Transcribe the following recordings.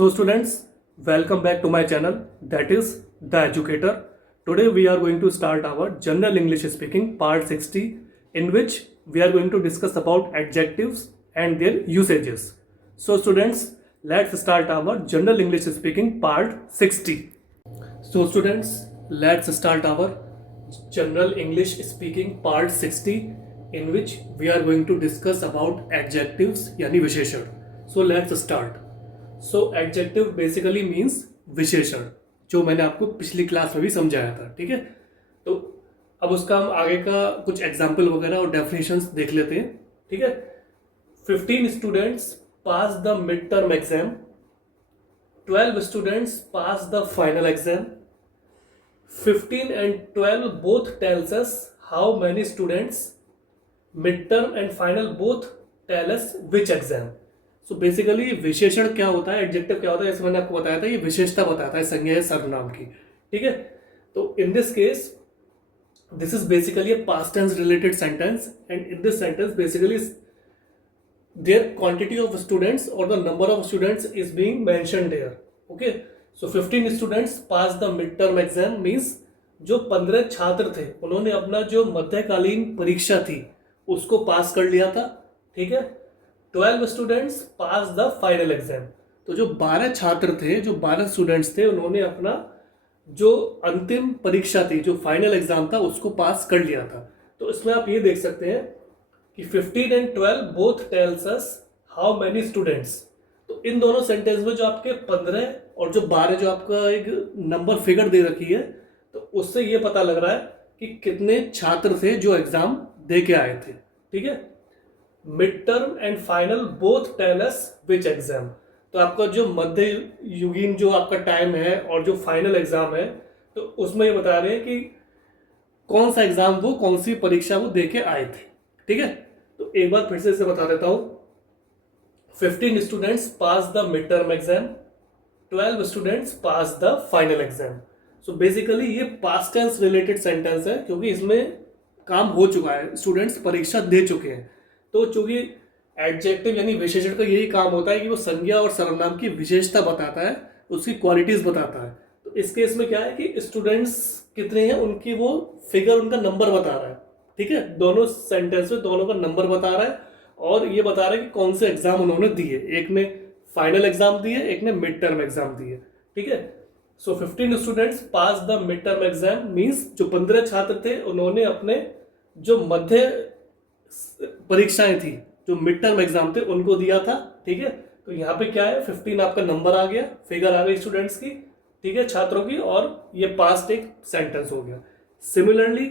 So students, welcome back to my channel, that is The Educator. Today we are going to start our General English Speaking part 60, in which we are going to discuss about adjectives and their usages. So students, let's start our General English Speaking part 60. So students, let's start our General English Speaking part 60, in which we are going to discuss about adjectives यानी विशेषण. So let's start. So adjective basically means विशेषण, जो मैंने आपको पिछली class में भी समझाया था. ठीक है, तो अब उसका हम आगे का कुछ एग्जाम्पल वगैरह और डेफिनेशंस देख लेते हैं. ठीक है, 15 students pass the mid term exam, 12 students pass the final exam. 15 and 12 both tells us how many students, midterm and final both tell us which exam. So basically विशेषण क्या होता है, एडजेक्टिव क्या होता है, जैसे मैंने आपको बताया था, ये विशेषता बताता है संज्ञा या सर्वनाम की. ठीक है, तो in this case this is basically a past tense related sentence, and in this sentence basically there quantity of students और the number of students is being mentioned there. Okay, so 15 students pass the mid term exam means जो 15 छात्र थे उन्होंने अपना जो मध्यकालीन परीक्षा थी उसको पास कर लिया था. ठीक है, 12 students pass the final exam, तो जो 12 छात्र थे, जो 12 स्टूडेंट्स थे, उन्होंने अपना जो अंतिम परीक्षा थी, जो फाइनल एग्जाम था, उसको पास कर लिया था. तो इसमें आप ये देख सकते हैं कि 15 and 12 both tells us how many students. तो इन दोनों सेंटेंस में जो आपके 15 और जो 12 जो आपका एक नंबर फिगर दे रखी है, तो उससे ये पता लग रहा है कि कितने छात्र थे जो एग्जाम दे के आए थे. ठीक है, mid term and final both tell us which exam. तो आपका जो मध्य युगीन जो आपका टाइम है और जो फाइनल एग्जाम है, तो उसमें ये बता रहे हैं कि कौन सा एग्जाम वो, कौन सी परीक्षा वो दे के आए थे. ठीक है, तो एक बार फिर से इसे बता देता हूं. 15 students pass the mid term exam, 12 students pass the final exam. So basically ये पास्ट टेंस रिलेटेड सेंटेंस है, क्योंकि इसमें काम हो चुका है, स्टूडेंट्स परीक्षा दे चुके हैं. तो चूंकि एडजेक्टिव यानी विशेषण का यही काम होता है कि वो संज्ञा और सर्वनाम की विशेषता बताता है, उसकी क्वालिटीज बताता है. तो इस केस में क्या है कि स्टूडेंट्स कितने हैं उनकी वो फिगर, उनका नंबर बता रहा है. ठीक है, दोनों सेंटेंस में दोनों का नंबर बता रहा है और ये बता रहा है कि कौन से एग्जाम उन्होंने दिए. एक ने फाइनल एग्जाम दिए, एक ने मिड टर्म एग्जाम दिए. ठीक है, सो 15 students pass the mid term exam means जो 15 छात्र थे उन्होंने अपने जो मध्य परीक्षाएं थी, जो मिड टर्म एग्जाम थे, उनको दिया था. ठीक है, तो यहाँ पे क्या है, 15 आपका नंबर आ गया, फिगर आ गई स्टूडेंट्स की. ठीक है, छात्रों की, और ये पास्ट एक सेंटेंस हो गया. Similarly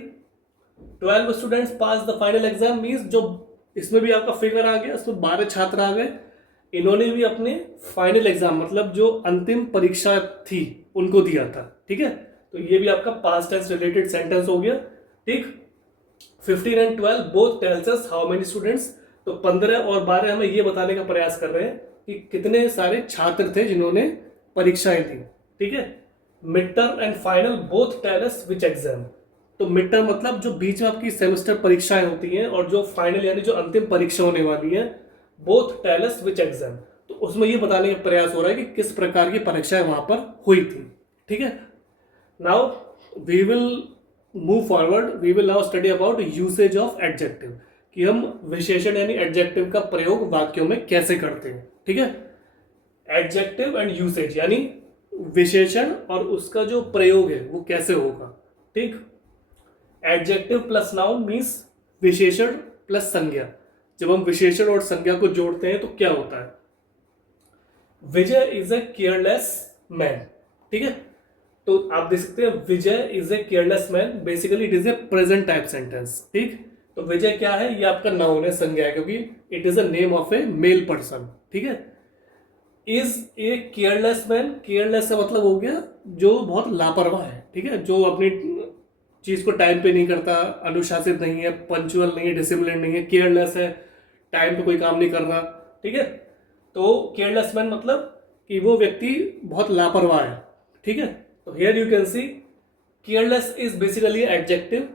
12 students pass the final exam means जो इसमें भी आपका फिगर आ गया, इसमें 12 छात्र आ गए, इन्होंने भी अपने फाइनल एग्जाम मतलब जो अंतिम परीक्षा थी उनको दिया था. ठीक है, तो ये भी आपका पास्ट टेंस रिलेटेड सेंटेंस हो गया. ठीक, 15 and 12 both tells us how many students. तो 15 और 12 हमें ये बताने का प्रयास कर रहे हैं कि कितने सारे छात्र थे जिन्होंने परीक्षाएं दी. ठीक है, mid term and final both tell us which exam. तो मिड टर्म मतलब जो बीच में आपकी सेमेस्टर परीक्षाएं होती हैं, और जो फाइनल यानी जो अंतिम परीक्षा होने वाली है, both tell us which exam. तो उसमें ये बताने का प्रयास हो रहा है कि किस प्रकार की परीक्षाएं वहां पर हुई थी. ठीक है, now we will move forward, we will now study about usage of adjective, कि हम विशेषण यानी एडजेक्टिव का प्रयोग वाक्यों में कैसे करते हैं. ठीक है, एडजेक्टिव एंड यूसेज यानी विशेषण और उसका जो प्रयोग है वो कैसे होगा. ठीक, एडजेक्टिव प्लस नाउन मीन्स विशेषण प्लस संज्ञा. जब हम विशेषण और संज्ञा को जोड़ते हैं तो क्या होता है. Vijay is a careless man. ठीक है, तो आप देख सकते हैं Vijay is a careless man, basically it is a present type sentence. ठीक, तो विजय क्या है, ये आपका नाउन है, संज्ञा है, क्योंकि it is a name of A male person. ठीक है, is a careless man, careless का मतलब हो गया जो बहुत लापरवाह है. ठीक है, जो अपनी चीज को टाइम पे नहीं करता, अनुशासित नहीं है, पंचुअल नहीं है, डिसिप्लिन नहीं है, केयरलेस है, टाइम पे कोई काम नहीं कर रहा. ठीक है, तो केयरलेस मैन मतलब कि वो व्यक्ति बहुत लापरवाह है. ठीक है, तो here you can C careless is basically adjective,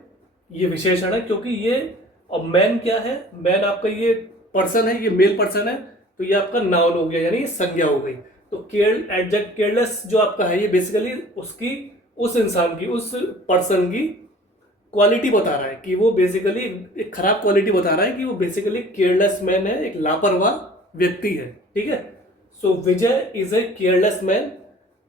ये विशेषण है, क्योंकि ये, और मैन क्या है, मैन आपका ये पर्सन है, ये मेल पर्सन है, तो ये आपका नाउन हो गया यानी संज्ञा हो गई. तो केयरलेस जो आपका है ये बेसिकली उसकी उस इंसान की उस पर्सन की क्वालिटी बता रहा है कि वो बेसिकली एक खराब क्वालिटी बता रहा है कि वो बेसिकली केयरलेस मैन है, एक लापरवाह व्यक्ति है। ठीक है, सो विजय इज ए केयरलेस मैन।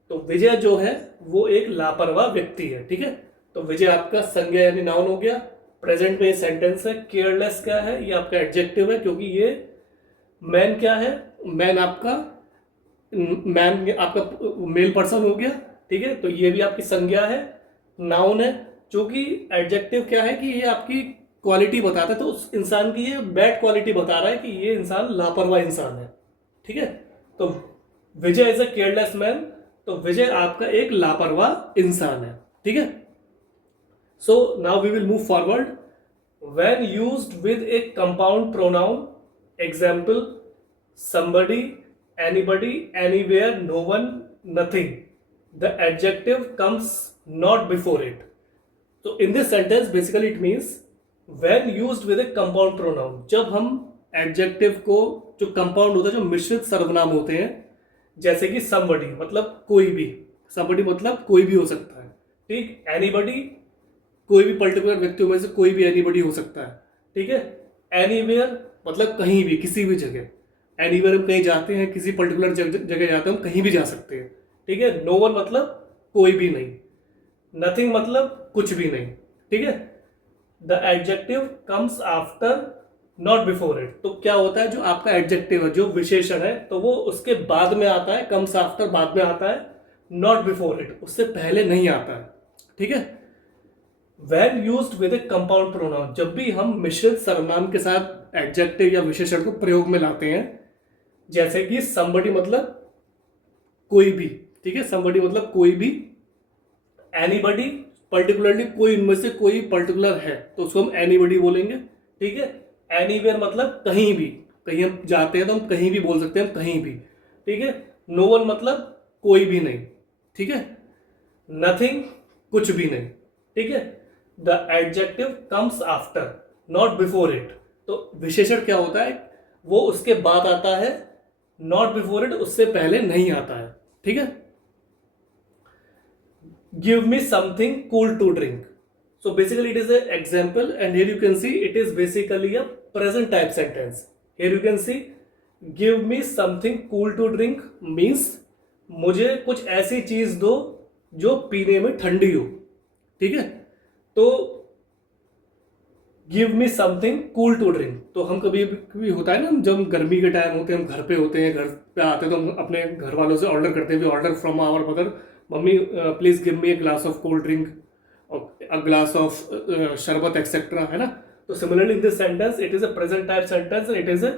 तो विजय जो है वो एक लापरवाह व्यक्ति है। ठीक है, तो विजय आपका संज्ञा यानी नाउन हो गया। प्रेजेंट में सेंटेंस है। केयरलेस क्या है, ये आपका एडजेक्टिव है क्योंकि ये मैन क्या है, मैन आपका मेल पर्सन हो गया। ठीक है, तो ये भी आपकी संज्ञा है, नाउन है। क्योंकि एडजेक्टिव क्या है कि ये आपकी क्वालिटी बताता है, तो उस इंसान की ये बैड क्वालिटी बता रहा है कि ये इंसान लापरवाह इंसान है। ठीक है, तो Vijay is a careless man, तो विजय आपका एक लापरवाह इंसान है। ठीक है, so now we will move forward. When used with a compound pronoun, example somebody, anybody, anywhere, no one, nothing, the adjective comes not before it. So in this sentence basically it means when used with a compound pronoun, जब हम adjective को, जो compound होता है, जो मिश्रित सर्वनाम होते हैं, जैसे कि somebody मतलब कोई भी, somebody मतलब कोई भी हो सकता है। ठीक, anybody कोई भी पर्टिकुलर व्यक्तियों में से कोई भी anybody हो सकता है। ठीक है, anywhere मतलब कहीं भी, किसी भी जगह। एनीवेयर हम कहीं जाते हैं, किसी पर्टिकुलर जगह जाते हैं, हम कहीं भी जा सकते हैं। ठीक है, नो वन मतलब कोई भी नहीं, नथिंग मतलब कुछ भी नहीं। ठीक है, the adjective comes after not before it. तो क्या होता है, जो आपका एडजेक्टिव है, जो विशेषण है, तो वो उसके बाद में आता है, कम्स आफ्टर बाद में आता है, नॉट बिफोर इट उससे पहले नहीं आता है। ठीक है, when used with a compound pronoun, जब भी हम मिश्रित सर्वनाम के साथ एडजेक्टिव या विशेषण को प्रयोग में लाते हैं, जैसे कि somebody मतलब कोई भी। ठीक है, somebody मतलब कोई भी, anybody पर्टिकुलरली कोई इनमें से कोई पर्टिकुलर है तो उसको हम anybody बोलेंगे। ठीक है, anywhere मतलब कहीं भी, कहीं हम जाते हैं तो हम कहीं भी बोल सकते हैं, हम कहीं भी। ठीक है, no one मतलब कोई भी नहीं। ठीक है, nothing कुछ भी नहीं। ठीक है, the adjective comes after not before it। तो विशेषण क्या होता है, वो उसके बाद आता है, नॉट बिफोर इट उससे पहले नहीं आता है। ठीक है, give me something cool to drink. So basically it is a example and here you can see it is basically a present type sentence. Here you can see give me something cool to drink means मुझे कुछ ऐसी चीज दो जो पीने में ठंडी हो। ठीक है, तो give me something cool to drink, तो हम कभी कभी होता है ना, जब गर्मी के टाइम होते हैं, हम घर पे होते हैं, घर पे आते हैं तो हम अपने घर वालों से ऑर्डर करते हैं, order from our mother, mummy please give me a glass of cold drink और a glass of sharbat etcetera, है ना। तो similarly in this sentence it is a present type sentence and it is a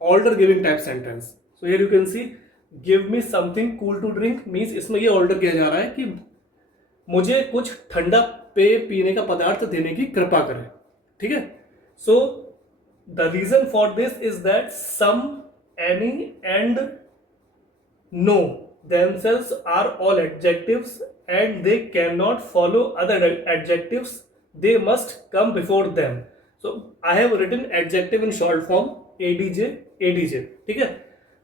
order giving type sentence. So here you can see give me something cool to drink means इसमें ये order किया जा रहा है कि मुझे कुछ ठंडा पेय पीने का पदार्थ देने की कृपा करें। ठीक है, so the reason for this is that some, any and no themselves are all adjectives and they cannot follow other adjectives, they must come before them. So I have written adjective in short form adj adj। ठीक है,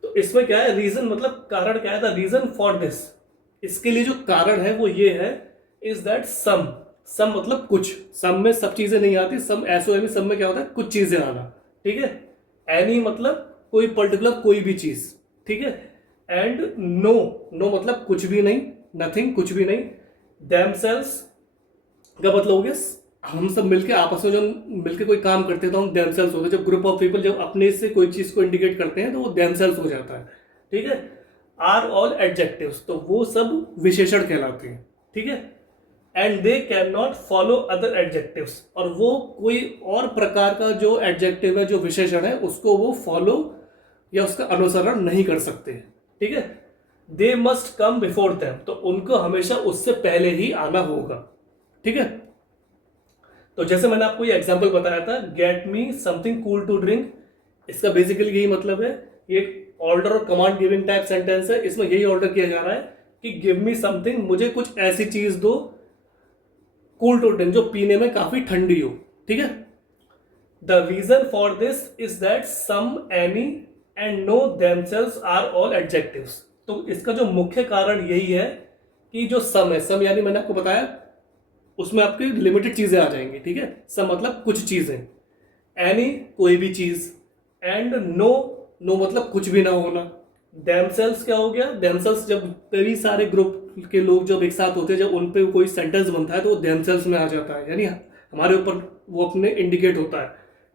तो इसमें क्या है, reason मतलब कारण क्या है, द रीजन फॉर दिस, इसके लिए जो कारण है वो ये है, इज दैट सम, सम मतलब कुछ, सम में सब चीजें नहीं आती, सम एसओएम सम में क्या होता है, कुछ चीजें आना। ठीक है, एनी मतलब कोई पर्टिकुलर कोई भी चीज। ठीक है, एंड नो, नो मतलब कुछ भी नहीं, नथिंग कुछ भी नहीं, देमसेल्व्स का मतलब हो गया हम सब मिलके आपस में जो मिलके कोई काम करते हैं तो हम देमसेल्व्स होते हैं। जब ग्रुप ऑफ पीपल जब अपने से कोई चीज को इंडिकेट करते हैं तो वो देमसेल्व्स हो जाता है। ठीक है, आर ऑल एडजेक्टिव्स, तो वो सब विशेषण कहलाते हैं। ठीक है, and they can not follow other adjectives, और वो कोई और प्रकार का जो एडजेक्टिव है, जो विशेषण है, उसको वो फॉलो या उसका अनुसरण नहीं कर सकते। ठीक है, they must come before them, तो उनको हमेशा उससे पहले ही आना होगा। ठीक है, तो जैसे मैंने आपको ये एग्जांपल बताया था, get me something cool to drink, इसका बेसिकली यही मतलब है, ये ऑर्डर और कमांड गिविंग टाइप सेंटेंस है। इसमें यही ऑर्डर किया जा रहा है कि गिव मी समथिंग, मुझे कुछ ऐसी चीज दो, कूल टू ड्रिंक जो पीने में काफी ठंडी हो। ठीक है, the reason for this is that some, any and no themselves are all adjectives, तो इसका जो मुख्य कारण यही है कि जो सम है, सम यानी मैंने आपको बताया उसमें आपकी लिमिटेड चीजें आ जाएंगी, ठीक है। सम मतलब कुछ चीजें, एनी कोई भी चीज, एंड नो, नो मतलब कुछ भी ना होना। देमसेल्स क्या हो गया, देमसेल्स जब कई सारे ग्रुप के लोग जब एक साथ होते हैं, जब उन पे कोई सेंटेंस बनता है तो वो देमसेल्स में आ जाता है, यानी हमारे ऊपर वो अपने इंडिकेट होता है,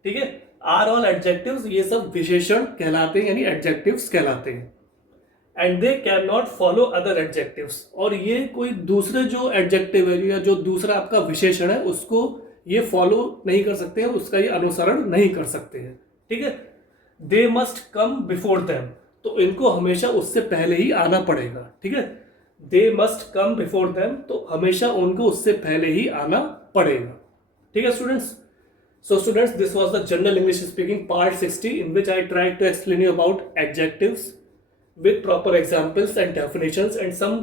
ठीक है। आर ऑल एडजेक्टिव्स, ये सब विशेषण कहलाते हैं, यानी एडजेक्टिव्स कहलाते हैं। And they can not follow other adjectives, और ये कोई दूसरे जो एडजेक्टिव है या जो दूसरा आपका विशेषण है उसको ये फॉलो नहीं कर सकते हैं, उसका ये अनुसरण नहीं कर सकते हैं, ठीक है। They must come before them, तो इनको हमेशा उससे पहले ही आना पड़ेगा, ठीक है। They must come before them, तो हमेशा उनको उससे पहले ही आना पड़ेगा, ठीक है students. So students, this was the general English speaking part 60, in which I tried to explain you about adjectives with proper examples and definitions and some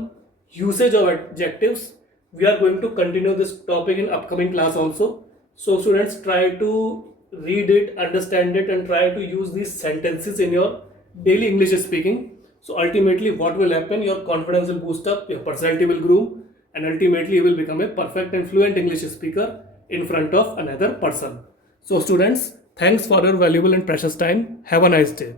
usage of adjectives. We are going to continue this topic in upcoming class also. So students, try to read it, understand it, and try to use these sentences in your daily English speaking. So ultimately what will happen, your confidence will boost up, your personality will grow, and ultimately you will become a perfect and fluent English speaker in front of another person. So students, thanks for your valuable and precious time. Have a nice day.